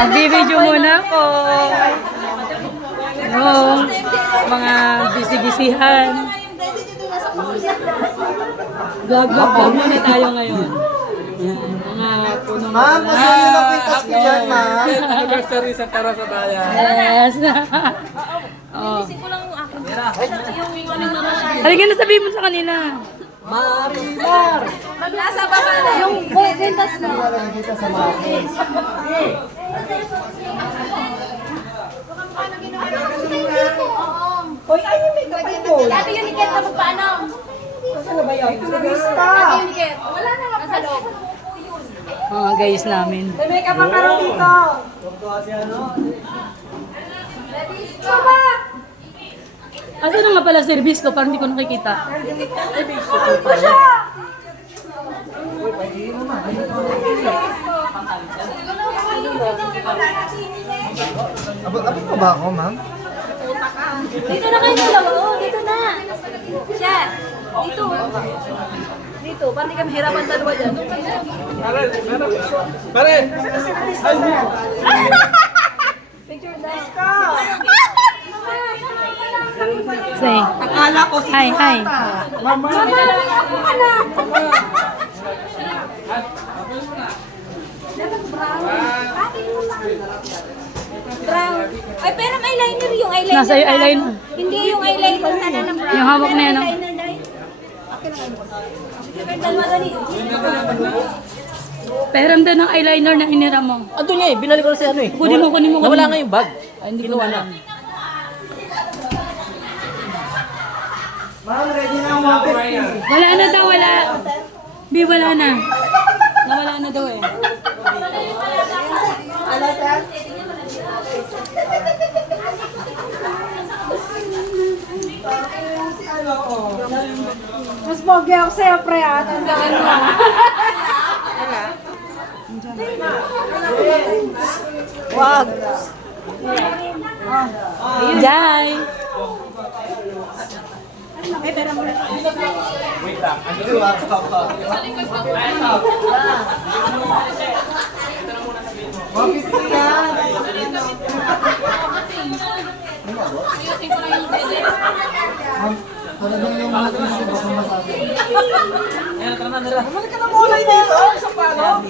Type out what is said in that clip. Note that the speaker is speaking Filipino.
Magbibideo muna ako. Mga busy-busyhan. Vlog muna tayo ngayon. Mga punong Ma'am, kasi yung nakwintas ko dyan, ma'am. Anniversary sa Tara sa Bayan. Yes. Oh. Halika na sabihin mo sa kanila. Marimar! Nasa baba na yung ventas na. Wala na kita sa market. Hoy, ay yung makeup ko. Dati yung niket na magpaano? Saan na ba yan? Turista! Dati yung niket. Wala na nga sa loob. Mga guys namin. May makeup ang karoon dito! Asa na nga pala service ko? Parang hindi ko nakikita. Abot pa ba ako, ma'am? Dito na kayo dalawa. Oh, dito na. Siya. Dito. Dito. Para di kami hirapan dalawa dyan. Pare! Picture na. Say. Akala ko si Hi, hi. Mama! Ako ka na. Brown. Ay, pero may eyeliner yung eyeliner. Nasa yung eyeliner. Hindi yung eyeliner sana ng brown. Yung hawak na yan, no? Eyeliner dahil. Dalawa dali. Peram din ng eyeliner na hinira mo. Ando niya eh, binalik ko na si ano eh. Kunin mo. Nawala nga yung bag. Ay, hindi ko na. Ma'am, ready na ang 150. Wala na daw, wala. Bi, wala na. Nawala na daw eh. Ano, sir? Mas pogi ako sa'yo, pre. Tandaan mo. Wag! Jai! Talagang yung mga tissue baka masabi. Ayan, tara na nila. Bumalik ka na muna dito! Sa palo!